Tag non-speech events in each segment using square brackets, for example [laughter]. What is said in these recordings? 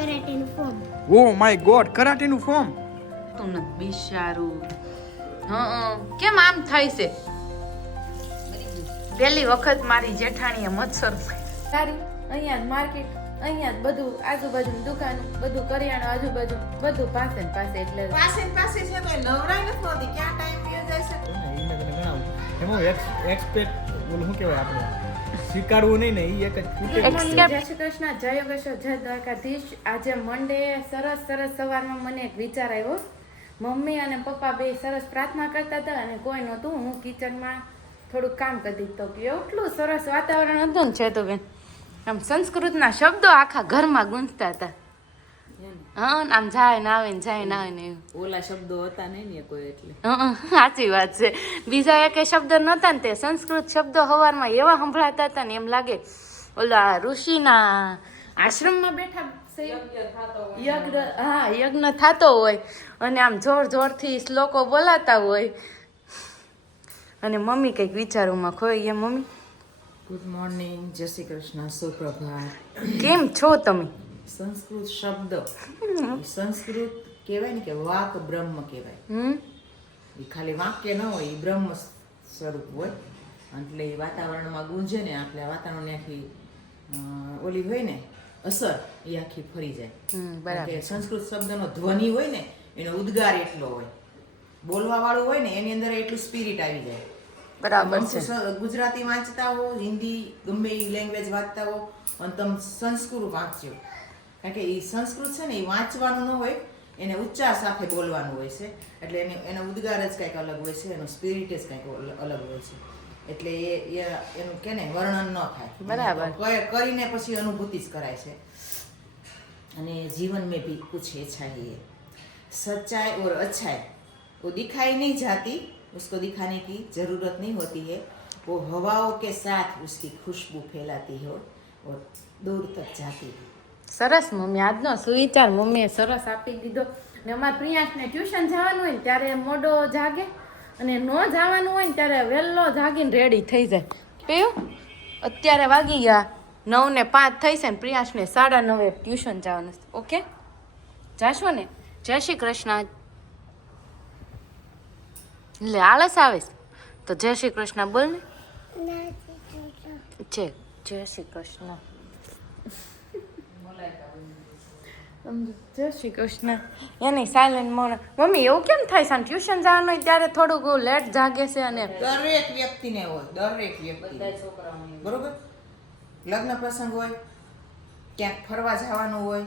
કરાટેનું form oh my God કરાટેનું form તમને બિચારું. હં કેમ આમ થાય છે? પહેલી વખત મારી જેઠાણીએ મચ્છર સારું અહીંયા જ માર્કેટ અહીંયા જ બધું આજુબાજુની દુકાન બધું કરિયાણું આજુબાજુ બધું પાસે ને પાસે એટલે પાસે પાસે છે તો નવરાય નથી હોતી. ક્યાં ટાઈમ પીએ જાય છે? એને તને ગણાવું. એમાં એક્સપેક્ટ ઓલું શું કહેવાય આપણે? સ્વીકારવું નહીં ને એ એક જ જય શ્રી કૃષ્ણ જય કૃષ્ણ જય દ્વારકાધીશ. આજે મંડે સરસ સરસ સવારમાં મને એક વિચાર આવ્યો. મમ્મી અને પપ્પા બે સરસ પ્રાર્થના કરતા હતા અને કોઈ નહોતું. હું કિચનમાં થોડુંક કામ કરતી તો એટલું સરસ વાતાવરણ હતું ને છે તો બેન આમ સંસ્કૃતના શબ્દો આખા ઘરમાં ગુંજતા હતા. હા આમ જાય ને આવે ને જાય ને આવે ને ઓલા શબ્દો હતા નહીં ને કોઈ એટલે. હં, સાચી વાત છે. બીજા એકે શબ્દ નહોતા ને તે સંસ્કૃત શબ્દો હવારમાં એવા સંભળાતા હતા ને એમ લાગે ઓલા ઋષિના આશ્રમમાં બેઠા યજ્ઞ હા યજ્ઞ થતો હોય અને આમ જોર જોરથી શ્લોકો બોલાતા હોય. અને મમ્મી કંઈક વિચારોમાં ખોઈ ગયા મમ્મી? ગુડ મોર્નિંગ જય શ્રી કૃષ્ણ સુપ્રભાત. કેમ છો તમે? સંસ્કૃત શબ્દ. સંસ્કૃત કહેવાય ને કે વાક બ્રહ્મ કહેવાય. એ ખાલી વાક્ય ન હોય એ બ્રહ્મ સ્વરૂપ હોય. એટલે એ વાતાવરણમાં ગુંજે ને આપણે વાતાવરણની આખી ઓલી હોય ને અસર એ આખી ફરી જાય. કે સંસ્કૃત શબ્દનો ધ્વનિ હોય ને એનો ઉદ્ગાર એટલો હોય. બોલવા વાળું હોય ને એની અંદર એટલું સ્પિરિટ આવી જાય. બરાબર છે. ગુજરાતી વાંચતા હો હિન્દી ગમે એ લેંગ્વેજ વાંચતા હો અને તમે સંસ્કૃત વાંચજો. કારણ કે એ સંસ્કૃત છે ને એ વાંચવાનું ન હોય એને ઉચ્ચાર સાથે બોલવાનું હોય છે એટલે એને એનો ઉદ્ગાર જ કંઈક અલગ હોય છે એનો સ્પિરિટ જ કંઈક અલ- અલગ હોય છે એટલે એ એ- એનું કે ને વર્ણન ન થાય બરાબર. ક- કરીને પછી અનુભૂતિ જ કરાય છે અને जीवन में भी कुछ ऐसा ही है सच्चाई और अच्छाई वो दिखाई नहीं जाती उसको दिखाने की ज़रूरत नहीं होती है वो हवाओं के साथ उसकी खुशबू फैलाती है और दूर तक जाती है સરસ મમ્મી આજનો સુવિચાર મમ્મીએ સરસ આપી દીધો. ને અમારે પ્રિયાંશને ટ્યુશન જવાનું હોય ને ત્યારે મોડો જાગે. અને ન જવાનું હોય ને ત્યારે વહેલો જાગીને રેડી થઈ જાય. પેયું? અત્યારે વાગી ગયા. નવ ને પાંચ થઈ છે ને પ્રિયાંશને સાડા નવે ટ્યુશન જવાનું છે. ઓકે? જાશો ને? જય શ્રી કૃષ્ણ. એટલે આળસ આવે તો જય શ્રી કૃષ્ણ બોલ ને. છે જય શ્રી કૃષ્ણ. જય શ્રી કૃષ્ણ. એની સાયલન્ટ મોન મમ્મી એવું કેમ થાય? છે ટ્યુશન જવાનું હોય ત્યારે થોડુંક લેટ જાગે છે અને દરેક વ્યક્તિને હોય દરેક વ્યક્તિ બરોબર? લગ્ન પ્રસંગ હોય ક્યાંક ફરવા જવાનું હોય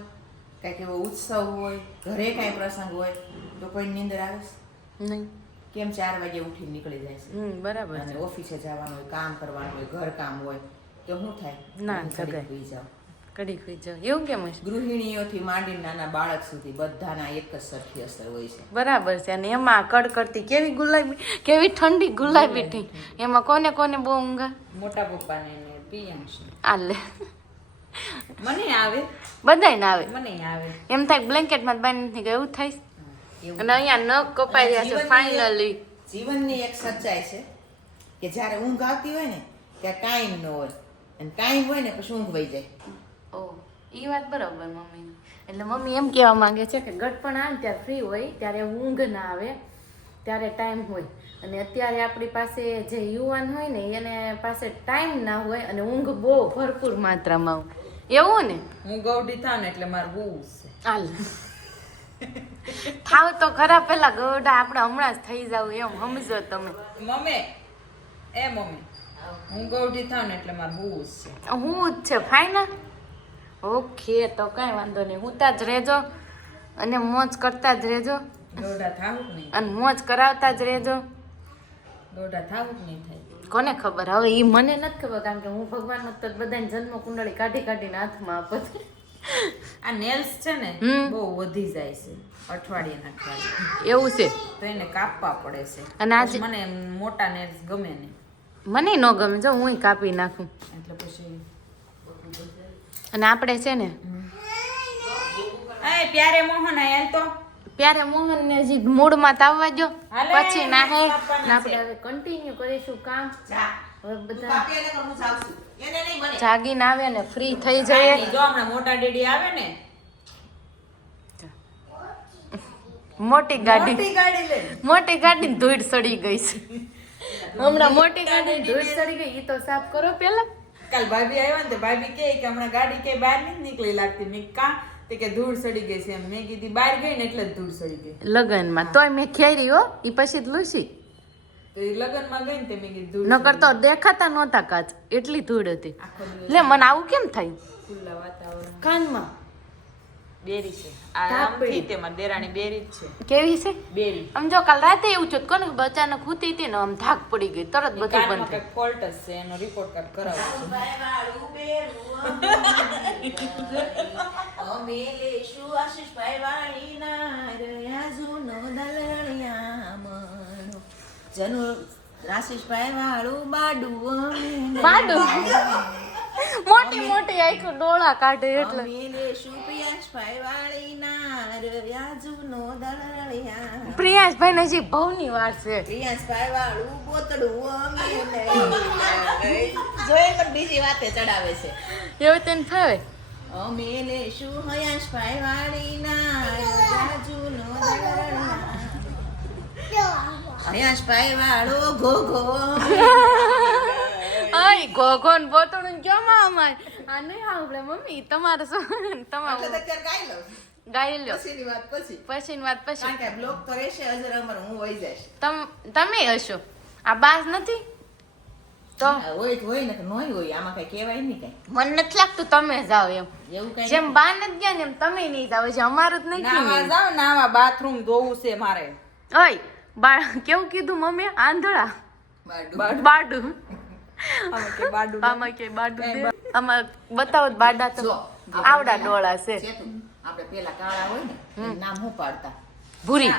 કાંઈક એવો ઉત્સવ હોય ઘરે કાંઈ પ્રસંગ હોય તો કોઈ નીંદર આવે નહીં. કેમ ચાર વાગે ઉઠી નીકળી જાય છે? હમ બરાબર અને ઓફિસે જવાનું હોય કામ કરવાનું હોય ઘર કામ હોય તો શું થાય? ના, હું ઘડીક કડી ખુઈ જાવ એવું કેમ હશે ગૃહિણીઓથી માંડી નાના બાળક સુધી બધાના એક જ સરખી અસર હોય છે. બરાબર છે. અને એમાં કડકડતી કેવી ગુલાબી કેવી ઠંડી ગુલાબી થઈ એમાં કોને કોને બહુ ઊંઘા? મોટા પપ્પાને ને પીએમ છે. આલે મને આવે. બધાય ને આવે. મને આવે. એમ થાય બ્લેન્કેટમાં બાંધી નથી ગયું એવું થાય અને અહીંયા નખ કપાઈ રહ્યા છે ફાઇનલી જીવનની એક સચ્ચાઈ છે કે જ્યારે ઊંઘ આવતી હોય ને ત્યાં ટાઈમ ન હોય. અને ટાઈમ હોય ને પછી ઊંઘ વહી જાય. ઓ એ વાત બરાબર મમ્મી. એટલે મમ્મી એમ કહેવા માંગે છે કે ગટપણ આવે ત્યારે ફ્રી હોય ત્યારે ઊંઘ ના આવે ત્યારે ટાઈમ હોય. અને અત્યારે આપણી પાસે જે યુવાન હોય ને એને પાસે ટાઈમ ના હોય અને ઊંઘ બહુ ભરપૂર માત્રામાં હોય. એવું ને? હું ગૌડી થાવ ને એટલે મારે બહુ છે હાલ. થાવ તો ખરા પેલા ગૌડા આપણે હમણાં જ થઈ જાવ એમ સમજો તમે. મમ્મી એ મમ્મી હું ગૌડી થાવ ને એટલે મારે બહુ છે હું જ છે ફાઇનલ? ઓકે તો કાંઈ વાંધો નહીં. હું જ રહેજો અને મોજ કરતા જ રહેજો. અને મોજ કરાવતા જ રહેજો. કોને ખબર? હવે એ મને નથી ખબર કારણ કે હું ભગવાન તો બધાને જન્મ કુંડળી કાઢી કાઢીને હાથમાં આપું છું. આ નેલ્સ છે ને હમ. બહુ વધી જાય છે અઠવાડિયે નાખવાડિયે અઠવાડિયે. એવું છે? તો એને કાપવા પડે છે. અને આજે- મને મોટા નેલ્સ ગમે નહીં. મને ન ગમે જો હું કાપી નાખું. એટલે પછી અને આપણે છે ને પ્યારે મોહન આયા તો. પ્યારે મોહનને હજી મૂડમાં તાવવા દો પછી ના હે. આપણે હવે કન્ટિન્યુ કરીશું કામ. જા. હવે બધા જાગીને આવે ને ફ્રી થઈ જાય. જો હમણાં મોટા ડેડી આવે ને. મોટી ગાડી. મોટી ગાડી લે. મોટી ગાડી ધૂળ સડી ગઈ છે. હમણાં મોટી ગાડી ધૂળ સડી ગઈ. એ તો સાફ કરો પેલા કાલ ભાભી આવ્યા ને તો ભાભી કહે કે હમણાં ગાડી કે બહાર નથી નીકળી લાગતી. મેં કા? તે કે ધૂળ સડી ગઈ છે એમ. મેં કીધી બહાર ગઈ ને એટલે જ ધૂળ સડી ગઈ. લગનમાં. તોય મેં ખેરી હો એ પછી જ લૂસી લગનમાં ગઈ ને તે મેં કીધું ન નકર દેખાતા નહોતા કાચ. એટલી ધૂળ હતી. લે મને આવું કેમ થાય? ખુલ્લા વાતાવરણ કાનમાં. બેરી છે. આ આમથી તેમાં દેરાણી બેરી જ છે. કેવી છે? બેરી. આમ જો કાલ રાતે એવું છે કોને અચાનક ખૂતી હતી ને આમ થાક પડી ગઈ તરત બધું બંધ ફોલ્ટ જ છે એનો રિપોર્ટ કાર્ડ કરાવવો છે. [laughs] અમે લેશું આશીષભાઈ વાળીના રહ્યા જૂનો દલરણિયા મણો. જનુ આશીષભાઈ વાળું બાડું? બાડું મોટી મોટી આખું ડોળા કાઢે એટલે. પ્રિયાસભાઈ ને હજી ભવની વાર છે. પિયાસભાઈ વાળું લઈ જોઈએ તો બીજી વાતે ચડાવે છે. એવું તેને ફાવે અમે લેશું હયાશભાઈ વાળીના રાજુનો દરણા. હયાશભાઈ વાળો ઘોઘો આય ગોગોન બોતણું કેમ અમાય આ નહીં આવડે મમ્મી તમારે શું? તમારે અત્યારે ગાઈ લઉં. ગાઈ લ્યો. પછીની વાત પછી. પછીની વાત પછી. કારણ કે બ્લોક તો રહેશે અજર અમર હું વહી જઈશ. તમ તમે હશો. આ બાસ નથી? તો? હોય તો હોય ને કે નોય હોય આમાં કઈ કહેવાય નહીં કઈ. મને નથી લાગતું તમે જાઓ એમ. એવું કઈ જેમ બા નથી ગયા ને એમ તમે નહીં જાઓ છે અમારું જ નહીં નાવા થયું જાવ નાવા બાથરૂમ ધોવું છે મારે. ઓય બા કેવું કીધું મમ્મી આંધળા. બાડું બાડું આમાં કે બાડું દે. આમાં બતાવો બાડા તો જો, આવડા ડોળા છે. છે આપણે પેલા કાળા હોય ને નામ હું પાડતા? ભૂરી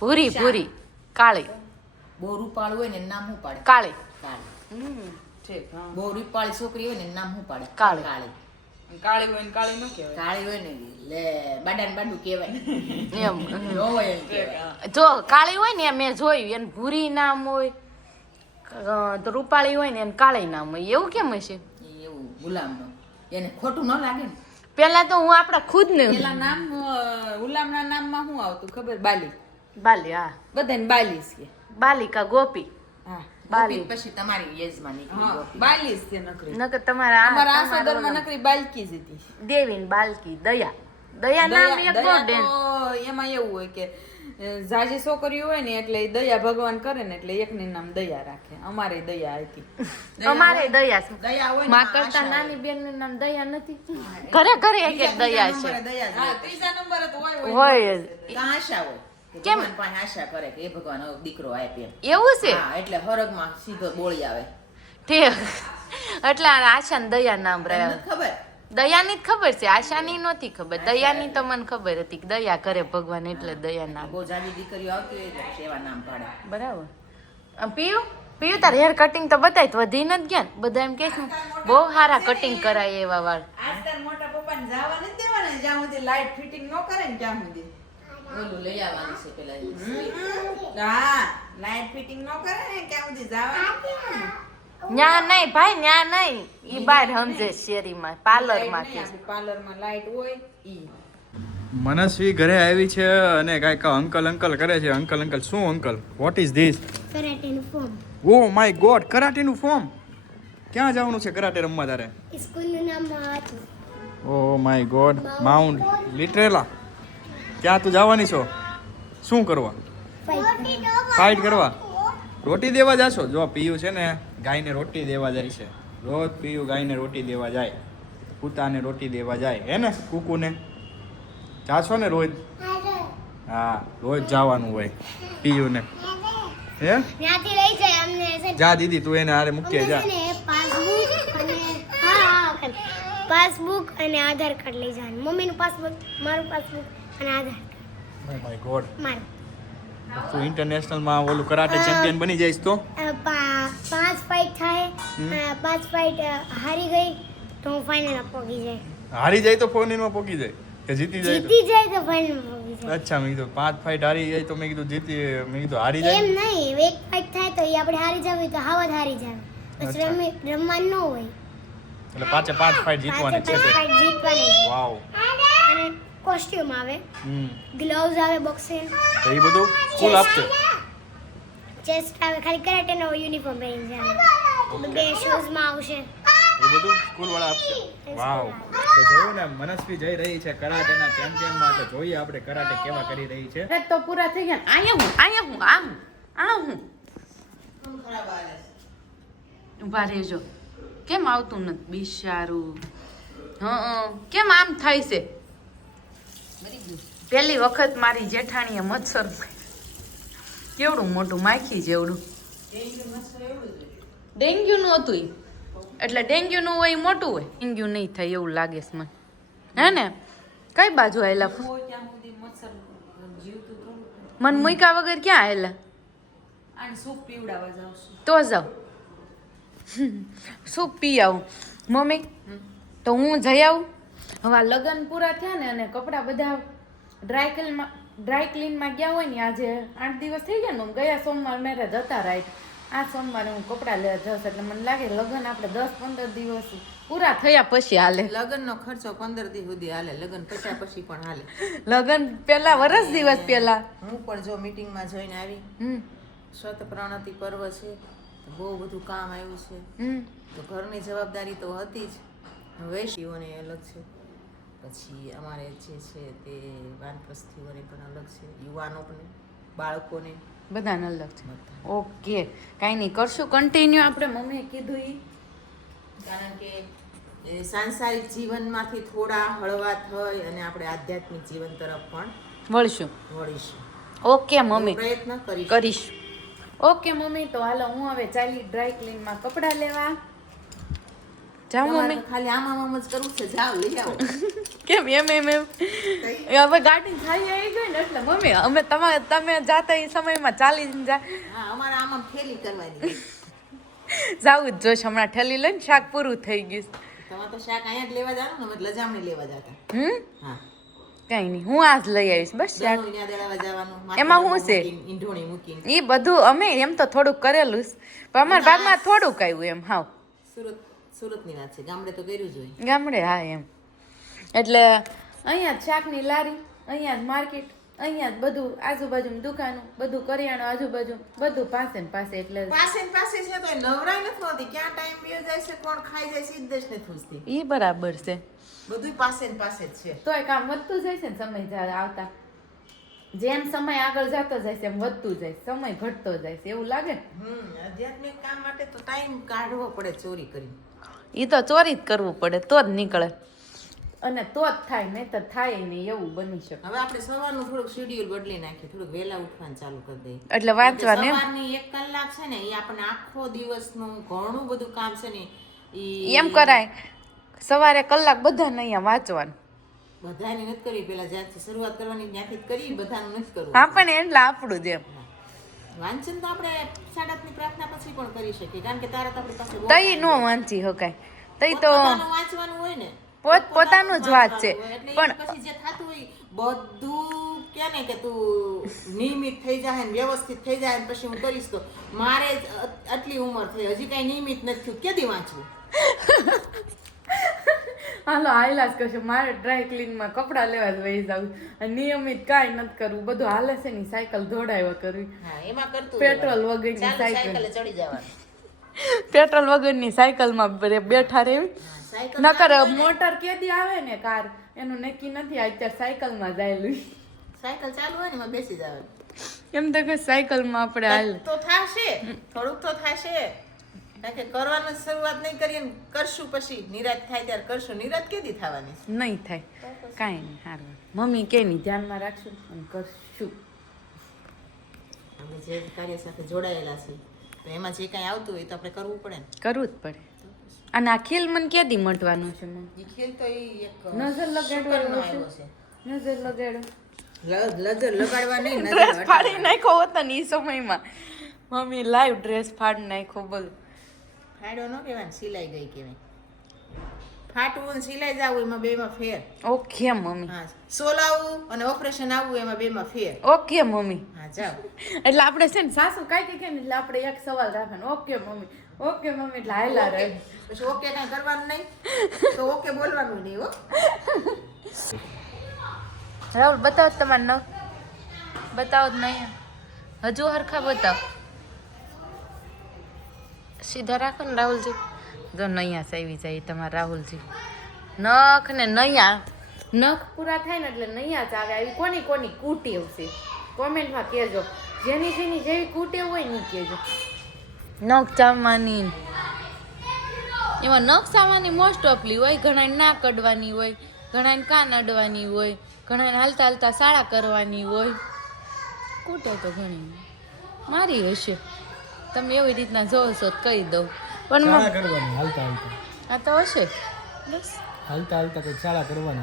ભૂરી ભૂરી કાળી. બહુ રૂપાળું હોય ને નામ હું પાડે? કાળી. કાળી. ઠીક હા. છોકરી હોય ને નામ હું પાડે? કાળી. કાળી. કાળી હોય ને કાળી ન કહેવાય. કાળી હોય ને લે બાડા ને બાડું કહેવાય. એમ. [laughs] હોય જો કાળી હોય ને એ મેં જોયું એને ભૂરી નામ હોય. તો રૂપાળી હોય ને એને કાળી નામ હોય. એવું કેમ હશે? એવું ગુલામ એને ખોટું ન લાગે ને. પેલા તો હું આપણા ખુદ ને પેલા નામ ગુલામના નામમાં શું આવતું ખબર? બાલી. બાલી હા. બધાને બાલી છે બાલિકા ગોપી. હા બાલી. પછી તમારી ગોપી. બાલી છે નકરી. નકર તમારા અમારા આસોદરમાં નકરી બાલકી જ હતી. દેવી ને બાલકી દયા. દયા નામ એક એમાં એવું હોય કે ઝાઝી છોકરીઓ હોય ને એટલે દયા ભગવાન કરે ને એટલે એકની નામ દયા રાખે. અમારે દયા હતી અમારે દયા છે. દયા હોયમાં કરતા નાની બેનનું નામ દયા નથી. ઘરે ઘરે એક એક દયા છે. હા. ત્રીજા નંબર હોય હોય આશા હોય કેમ? પાસે આશા કરે કે એ ભગવાન દીકરો આપે એવું છે? હા એટલે હરગમાં સીધો બોળી આવે. ઠીક. એટલે આશા ને દયા નામ રહ્યા. ખબર? દયાની જ ખબર છે આશાની નહોતી ખબર. દયાની તો મને ખબર હતી કે દયા કરે ભગવાન એટલે દયા નામ બહુ દીકરીઓ આવતી હોય એવા નામ પાડે. બરાબર. આમ પિયુ? પિયુ તાર હેર કટિંગ તો બતાય તો વધી નથી ગયા બધા એમ કે છે બહુ સારા કટિંગ કરાય એવા વાળ. આજ તાર મોટા પપ્પાને જવા નથી દેવાના જ્યાં સુધી લાઈટ ફિટિંગ ન કરે ને ત્યાં સુધી. ઓલું લઈ આવવાનું છે પેલા હા લાઈટ ફિટિંગ ન કરે ને ત્યાં સુધી જવા ન્યા નહીં ભાઈ ન્યા નહીં. ઈ બાર સમજે શેરીમાં પાર્લરમાં કે. પાર્લરમાં લાઈટ હોય ઈ. મનસ્વી ઘરે આવી છે અને કાંઈક અંકલ અંકલ કરે છે. અંકલ અંકલ શું અંકલ? વોટ ઇઝ ધીસ કરાટેનું ફોર્મ ઓ માય ગોડ કરાટેનું ફોર્મ ક્યાં જવાનું છે કરાટે રમવા તારે? સ્કૂલનું નામ ઓ માય ગોડ માઉન્ટ લિટરેલા ક્યાં તું જવાની છો? શું કરવા? ફાઇટ કરવા? રોટી દેવા જાશો? જો પીયું છે ને. ગાયને રોટી દેવા જાય છે. રોજ પીયું ગાયને રોટી દેવા જાય. કૂતાને રોટી દેવા જાય. હે ને કુકુને? જાશો ને રોજ? હા રોજ જવાનું હોય પીયુને. હે? જા દીદી તું એને હારે મૂકી જા. પાસબુક અને. પાસબુક આધાર કાર્ડ લઈ જવાનું. મમ્મીનું પાસબુક મારું પાસબુક અને આધાર કાર્ડ. માય ગોડ મારું. તું ઇન્ટરનેશનલમાં ઓલું કરાટે ચેમ્પિયન બની જઈશ તો? પાંચ ફાઇટ થાય. પાંચ ફાઇટ હારી ગઈ તો હું ફાઇનલમાં પહોંચી જાય. હારી જાય તો ફોનમાં પોકી જાય? કે જીતી જાય જીતી જાય તો ફાઇનલમાં પહોંચી જાય. અચ્છા મેં કીધું પાંચ ફાઇટ હારી જાય તો મેં કીધું જીતી મેં કીધું હારી એમ જાય નહીં એક ફાઇટ થાય તો એ આપણે હારી જાવી તો હાવ હારી જાય પછી. રમવાનું ન હોય. એટલે પાંચે પાંચ ફાઇટ જીતવાની છે વાવ કોસ્ટ્યુમ આવે. હમ. ગ્લવ્સ આવે બોક્સિંગ. તો એ બધું ફૂલ આપશે? ચેસ્ટ આવે ખાલી કરાટેનો યુનિફોર્મ પહેરીને જાય બે શૂઝમાં આવશે. એ બધું સ્કૂલ વાળા આપશે વાવ. તો જોયું ને મનસ્વી જઈ રહી છે કરાટેના ચેમ્પિયનમાં. તો જોઈએ આપણે કરાટે કેવા કરી રહી છે. તો પૂરા થઈ ગયા. આયા અહીંયા હું અહીંયા હું આમ આ હું? ઊભા રહેજો. કેમ આવતું નથી બિચારું? હં. કેમ આમ થાય છે? પહેલી વખત મારી જેઠાણીએ મચ્છર કેવડું મોટું માખી જેવડું? ડેન્ગ્યુ નું હતું. એટલે ડેન્ગ્યુ નું હોય મોટું હોય? ડેન્ગ્યુ નહીં થાય એવું લાગે છે મને. હે ને? કઈ બાજુ આવેલા મન મૂકા વગર ક્યાં આવેલા જાવ તો જાઓ. શું પી આવું. મમ્મી તો હું જઈ આવું? હવે લગ્ન પૂરા થયા ને અને કપડાં બધા ડ્રાય ક્લીનમાં ડ્રાય ક્લીનમાં ગયા હોય ને આજે આઠ દિવસ થઈ ગયા ને ગયા સોમવાર મેરેજ હતા રાઈટ. આ સોમવારે હું કપડાં લેવા જઈશ એટલે મને લાગે લગ્ન આપણે દસ પંદર દિવસ પૂરા થયા પછી હાલે. લગ્નનો ખર્ચો પંદર દિવસ સુધી હાલે લગ્ન થયા પછી પણ હાલે. લગ્ન પહેલા વરસ દિવસ પહેલા. હું પણ જો મીટિંગમાં જોઈને આવી. હમ. સતપ્રણતિ પર્વ છે બહુ બધું કામ આવ્યું છે. તો ઘરની જવાબદારી તો હતી જ. વૈશ્યોને અલગ છે. પછી અમારે જે છે તે વાનપ્રસ્થીઓને પણ અલગ છે યુવાનો પણ બાળકોને. બધાને અલગ છે. ઓકે કાંઈ નહીં કરશું કન્ટિન્યુ આપણે. મમ્મીએ કીધું એ કારણ કે સાંસારિક જીવનમાંથી થોડા હળવા થઈ અને આપણે આધ્યાત્મિક જીવન તરફ પણ વળશું. વળીશું. Okay mummy. પ્રયત્ન કરીશ. ઓકે મમ્મી તો હાલો હું હવે ચાલી ડ્રાય ક્લીનમાં કપડાં લેવા. તમારે મમ્મી. ખાલી આમ આમ જ કરવું છે. જાઓ લઈ આવો. કેમ એમ એમ એમ? હવે ગાડી થાય આવી ગઈ ને એટલે મમ્મી અમે તમારે તમે જાતા એ સમયમાં ચાલી જા. અમારે આમ આમ કરવાની જાવું જ જોઈશ. હમણાં ઠેલી લઈને શાક પૂરું થઈ ગયું. તમારે તો શાક અહીંયા જ લેવા જવાનું ને અમે લજામણી લેવા જતા. હમ? હા. કઈ નહીં હું આજ લઈ આવીશ. બસ શાક. એમાં હું શું છે? એ બધું અમે એમ તો થોડુંક કરેલું. પણ અમારા ભાગમાં થોડુંક આવ્યું એમ હાવ. સુરત સુરતની વાત છે. ગામડે તો કર્યું જ હોય. ગામડે હા એમ. એટલે અહીંયા જ શાકની લારી અહીંયા જ માર્કેટ અહીંયા જ બધું આજુબાજુ દુકાનો બધું કરિયાણું આજુબાજુ બધું પાસે ને પાસે એટલે પાસે ને પાસે છે તો નવરાય નથી હોતી. ક્યાં ટાઈમ બે જાય છે કોણ ખાઈ જાય છે દેશ નથી પૂછતી. એ બરાબર છે. બધું પાસે ને પાસે જ છે. તોય કામ વધતું જાય છે ને સમય આવતા. જેમ સમય આગળ જતો જાય છે એમ વધતું જાય સમય ઘટતો જાય છે. એવું લાગે હમ આધ્યાત્મિક કામ માટે તો ટાઈમ કાઢવો પડે ચોરી કરી એ તો ચોરી જ કરવું પડે તો જ નીકળે. અને તો જ થાય નહીં તો થાય નહીં એવું બની શકે. હવે આપણે સવારનું થોડુંક શેડ્યુલ બદલી નાખીએ થોડુંક વહેલા ઉઠવાનું ચાલુ કરી દઈએ. એટલે વાંચવાનું સવારની એક કલાક છે ને એ આપણને આખો દિવસનું ઘણું બધું કામ છે ને એમ કરાય સવારે કલાક બધાને અહીંયા વાંચવાનું. બધાની નથી કરવી. પેલા જ્યાંથી શરૂઆત કરવાની ત્યાંથી જ કરી બધાનું નથી કરવું. હા પણ એટલે આપણું જ એમ. વાંચન તો આપણે સાડા આઠની પ્રાર્થના પછી પણ કરી શકીએ. કારણ કે તારા આપણી પાસે તઈ નો વાંચી શકાય તઈ તો વાંચવાનું હોય ને પોત પોતાનું જ વાત છે. પણ પછી જે થતું હોય બધું કે ને કે તું નિયમિત થઈ જાય ને વ્યવસ્થિત થઈ જાય ને પછી હું કરીશ તો મારે આટલી ઉંમર થઈ. હજી કાંઈ નિયમિત નથી થયું. કેદી વાંચવું? [laughs] હાલો આયલા જ કશું મારે ડ્રાય ક્લીનમાં કપડાં લેવા જ વહી જાવ. નિયમિત કાંઈ નથી કરવું. બધું હાલે છે ને સાયકલ દોડાવ્યા કરવી. એમાં કરતું પેટ્રોલ વગરની સાયકલ. ચડી જવાનું. પેટ્રોલ વગરની સાયકલમાં બેઠા રહેવી નકર મોટર કેદી આવે ને કાર એનું નક્કી નથી અત્યારે સાયકલમાં જાયેલું સાયકલ ચાલુ હોય ને એમાં બેસી જવાનું. એમ તો કે સાયકલમાં આપણે હાલ તો થાશે થોડુંક તો થાશે. કારણ કે કરવાની શરૂઆત નહીં કરીએ ને કરશું પછી નિરાત થાય ત્યારે કરશું. નિરાત કેદી થવાની? નહીં થાય. કાંઈ નહીં સારું. મમ્મી કે નહીં ધ્યાનમાં રાખશું અને કરશું. અમે જે કાર્ય સાથે જોડાયેલા છીએ તો એમાં જે કાંઈ આવતું હોય તો આપણે કરવું પડે ને. કરવું જ પડે. અને આ ખેલ મને ક્યાંથી મટવાનું છે મમ્મી? ખેલ તો એ એક નજર લગાડવાનો છે? નજર લગાડો. નજર લગાડવા નહીં ડ્રેસ ફાડી નાખ્યો હતો ને એ સમયમાં. મમ્મી લાઈવ ડ્રેસ ફાડી નાખ્યો બોલ. ફાડ્યો ન કહેવાય સિલાઈ ગઈ કહેવાય. ફાટવું ને સિલાઈ જવું એમાં બેમાં ફેર. Okay mummy. હા સોલાવું અને ઓપરેશન આવવું એમાં બેમાં ફેર. Okay mummy. હા જાઓ. એટલે આપણે છે ને સાસુ કાંઈ કે ને એટલે આપણે એક સવાલ રાખવાનો. Okay mummy. ઓકે મમ્મી એટલે હાલા રહે. પછી ઓકે કાંઈ કરવાનું નહીં. તો ઓકે બોલવાનું નહીં હો. રાહુલ બતાવો તમારે નખ બતાવો જ નહીં હજુ હરખા બતાવો. સીધા રાખો ને રાહુલજી. જો નૈયા સાવી જાય તમારા રાહુલજી. નખ ને નૈયા. નખ પૂરા થાય ને એટલે નૈયા જ આવે. આવી કોની કોની કુટેવ છે? કોમેન્ટમાં કહેજો. જેની જેની જેવી કુટેવ હોય ને કહેજો. નખ ચાવવાની. એમાં નખ ચાવવાની મોસ્ટ ઓફલી હોય ઘણા ના કડવાની હોય ઘણા કાન અડવાની હોય ઘણા હાલતા હાલતા શાળા કરવાની હોય. કૂટે તો ઘણી. મારી હશે. તમે એવી રીતના જોવો છો તો કહી દઉં. પણ શાળા કરવાની હાલતા હાલતા. આ તો હશે. બસ. હાલતા હાલતા કંઈક શાળા કરવાની.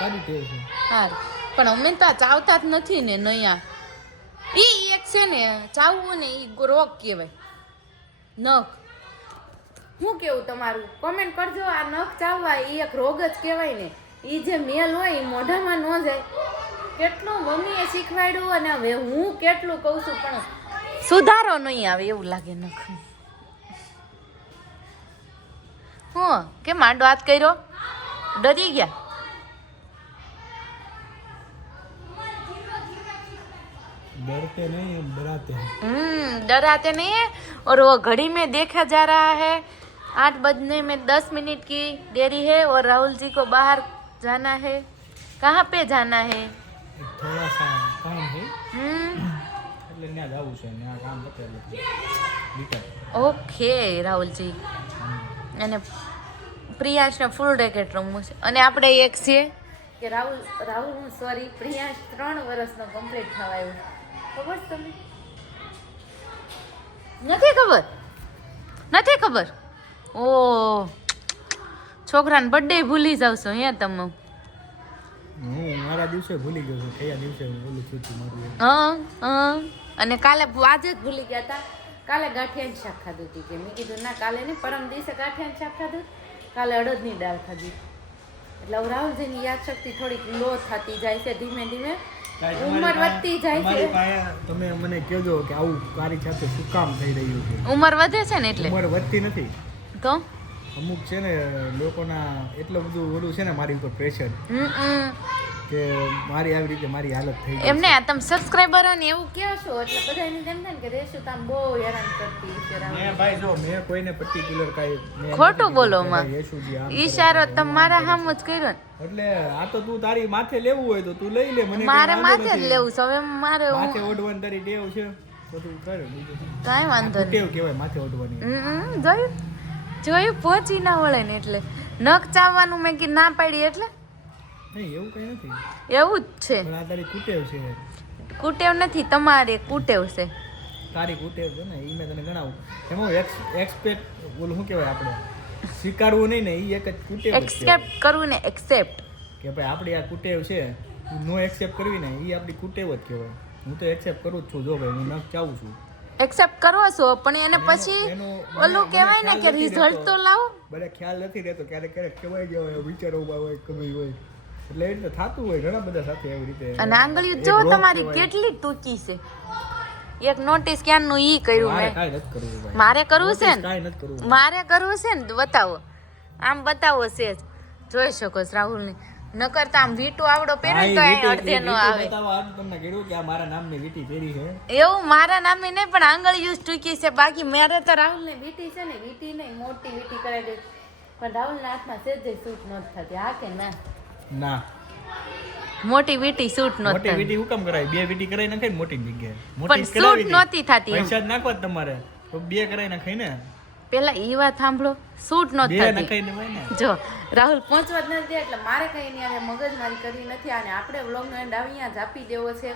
તારી ટેવ છે. હાર. પણ અમે તો ચાવતા જ નથી ને નયા. એ એક છે ને ચાવવું ને એ રોગ કહેવાય. નખ. શું કેવું તમારું? કોમેન્ટ કરજો આ નખ ચાવવા એ એક રોગ જ કહેવાય ને. એ જે મેલ હોય એ મોઢામાં ન જાય. કેટલું મમ્મીએ શીખવાડ્યું અને હવે હું કેટલું કહું છું પણ સુધારો નહીં આવે એવું લાગે નખ હું કે માંડો હાથ કર્યો ડરી ગયા डरते नहीं हम डराते हैं हम्म डराते नहीं है और वो घड़ी में देखा जा रहा है आठ बजने में दस मिनट की देरी है और राहुल जी को बाहर जाना है कहाँ पे जाना है एक थोड़ा सा काम है हम्म એટલે છે ને આ કામ પતે ઓકે રાહુલજી. અને પ્રિયાશને ફૂલ રેકેટ રમવું છે. અને આપણે એક છે કે રાહુલ રાહુલ હું સોરી પ્રિયાશ ત્રણ વર્ષનો કમ્પ્લીટ થવા આવ્યો ખબર તમને? નથી ખબર? નથી ખબર? ઓ છોકરાને બર્થડે ભૂલી જાવ છો અહીંયા તમે. હું મારા દિવસે ભૂલી ગયો છું. કયા દિવસે હું ઓલું છું મારું હા હા. અને કાલે આજે જ ભૂલી ગયા હતા કાલે ગાંઠિયાનું શાક ખાધું હતું કે મેં કીધું ના કાલે નહીં પરમ દિવસે ગાંઠિયાનું શાક ખાધું. કાલે અડદની દાળ ખાધી. એટલે હવે રાહુલજીની યાદશક્તિ થોડીક લો થતી જાય છે ધીમે ધીમે. ઉંમર વધતી જાય છે. તમે મને કહેજો કે આવું મારી સાથે શું કામ થઈ રહ્યું છે. ઉંમર વધે છે ને એટલે? ઉંમર વધતી નથી. તો? અમુક છે ને લોકોના એટલું બધું ઓલું છે ને મારી ઉપર પ્રેશર. કે મારી આવી રીતે મારી હાલત થઈ ગઈ એમને આ તમે સબસ્ક્રાઇબર અને એવું કહો છો? એટલે બધા એને તેમ થાય કે રેશુ તમે બહુ હેરાન કરતી છે ભાઈ જો મેં કોઈને પર્ટિક્યુલર કાઈ ખોટું બોલો માં. ઈશારો તેમ તમારા હામ જ કર્યો ને. એટલે આ તો તું તારી માથે લેવું હોય તો તું લઈ લે મને મારે માથે જ લેવું છે. હવે મારે માથે ઓઢવાની તારી ટેવ છે. તો તું કર કાંઈ વાંધો નહીં. ટેવ કહેવાય માથે ઓઢવાની. હમ, જોયું? જોયું? પહોંચી ના વળે ને એટલે. નખ ચાવવાનું મેં કીધું ના પાડી એટલે? નહીં એવું કઈ નથી. એવું જ છે. પણ આ તારી કુટેવ છે. કુટેવ નથી તમારે કુટેવ છે. તારી કુટેવ છે ને એ મેં તને ગણાવું. એમાં એક્સ એક્સપેક્ટ બોલ શું કહેવાય આપણે? સ્વીકારવું નહીં ને એ એક જ કુટેવ એક્સેપ્ટ કરવું ને એક્સેપ્ટ કે ભાઈ આપણી આ કુટેવ છે નો એક્સેપ્ટ કરવી ને એ આપણી કુટેવ જ કહેવાય. હું તો એક્સેપ્ટ કરું જ છું જો ભાઈ હું નખ ચાહું છું. એક્સેપ્ટ કરો છો પણ એને પછી ઓલું કહેવાય ને કે રિઝલ્ટ. તો લાવો. બધા ખ્યાલ નથી રહેતો ક્યારેક ક્યારેક કહેવાય જવાય વિચારોમાં હોય કમી હોય. એટલે એ થતું હોય ઘણા બધા સાથે એવી રીતે. અને આંગળીઓ જો તમારી કેટલી ટૂંકી છે. એક નોટિસ ક્યાંનું ઈ કર્યું મેં? મારે કરવું છે ને? મારે કરવું છે ને? બતાવો. આમ બતાવો છે જોઈ શકો રાહુલ ને નકર તો આમ વીટું આવડો પહેરો તો એ અડધે નો આવે. તમને કીધું કે આ મારા નામની વીટી પહેરી છે. એવું મારા નામે નહીં પણ આંગળીઓ ટૂંકી છે. બાકી મારે તો રાહુલ ને વીટી છે ને વીટી નહીં મોટી વીટી કરાવી દે પણ રાહુલ ના હાથમાં સેજ સૂટ નથી થતી. હા કે ના? ના. મોટી વીટી સૂટ મોટી વીટી હું કામ કરાય. બે વીટી કરાઈ નાખે ને મોટી જગ્યાએ. મોટી સૂટ નોતી. થતી પૈસા જ નાખવા તમારે. તો બે કરાઈ નાખે ને પેલા એ વાત સાંભળો. સૂટ નો થતી. ને જો રાહુલ પહોંચવા જ નથી એટલે મારે કઈ એની આને મગજમારી કરી નથી અને આપણે વ્લોગનો એન્ડ અહીંયા જ આપી દેવો છે.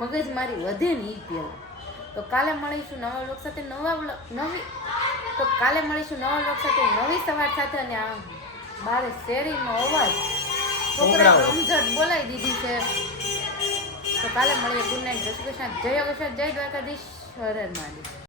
મગજમારી વધે ને ઈ પહેલા તો કાલે મળીશું નવા વ્લોગ સાથે. નવા નવી તો કાલે મળીશું નવા વ્લોગ સાથે. નવી સવાર સાથે અને આ મારે શેરીનો અવાજ. છોકરાઓ. રમઝટ બોલાવી દીધી છે. તો કાલે મળીએ ગુડ નાઇટ. જય કૃષ્ણ. જય અગસ્ટ જય દ્વારકાધીશ. હરે મહાદેવ.